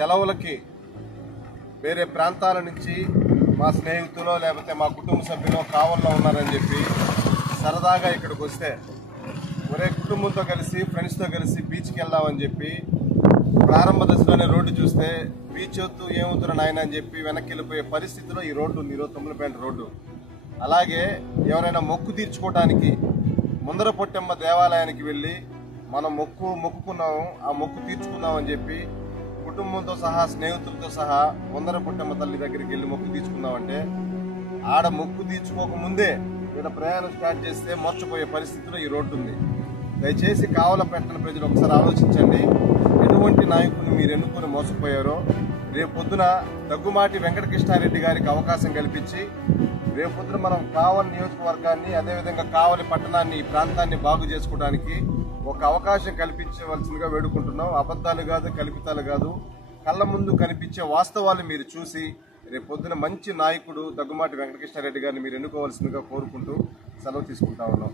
సెలవులకి వేరే ప్రాంతాల నుంచి మా స్నేహితులు లేకపోతే మా కుటుంబ సభ్యులు కావల్లో ఉన్నారని చెప్పి సరదాగా ఇక్కడికి వస్తే ఒరే కుటుంబంతో కలిసి ఫ్రెండ్స్తో కలిసి బీచ్కి వెళ్దామని చెప్పి ప్రారంభ దశలోనే రోడ్డు చూస్తే బీచ్ వద్దు ఏమవుతున్నా నాయన అని చెప్పి వెనక్కి వెళ్ళిపోయే పరిస్థితిలో ఈ రోడ్డు ఉంది. 29 రోడ్డు. అలాగే ఎవరైనా మొక్కు తీర్చుకోవడానికి ముందర పొట్టెమ్మ దేవాలయానికి వెళ్ళి మనం మొక్కుకున్నాము, ఆ మొక్కు తీర్చుకుందామని చెప్పి కుటుంబంతో సహా స్నేహితులతో సహా ముందర పొట్టెమ్మ తల్లి దగ్గరికి వెళ్ళి మొక్కు తీర్చుకుందామంటే ఆడ మొక్కు తీర్చుకోకముందే ఇక్కడ ప్రయాణం స్టార్ట్ చేస్తే మోర్చిపోయే పరిస్థితిలో ఈ రోడ్డు ఉంది. దయచేసి కావలపేటన ప్రజలు ఒకసారి ఆలోచించండి. ఎటువంటి నాయకుని మీరు ఎన్నుకుని మోసపోయారో రేపొద్దున దగ్గుమాటి వెంకటకృష్ణారెడ్డి గారికి అవకాశం కల్పించి రేపొద్దున మనం కావలి నియోజకవర్గాన్ని అదేవిధంగా కావలి పట్టణాన్ని ఈ ప్రాంతాన్ని బాగు చేసుకోవడానికి ఒక అవకాశం కల్పించవలసిందిగా వేడుకుంటున్నాం. అబద్ధాలు కాదు, కల్పితాలు కాదు, కళ్ళ ముందు కనిపించే వాస్తవాలు మీరు చూసి రేపొద్దున మంచి నాయకుడు దగ్గుమాటి వెంకటకృష్ణారెడ్డి గారిని మీరు ఎన్నుకోవాల్సిందిగా కోరుకుంటూ సెలవు తీసుకుంటా ఉన్నాం.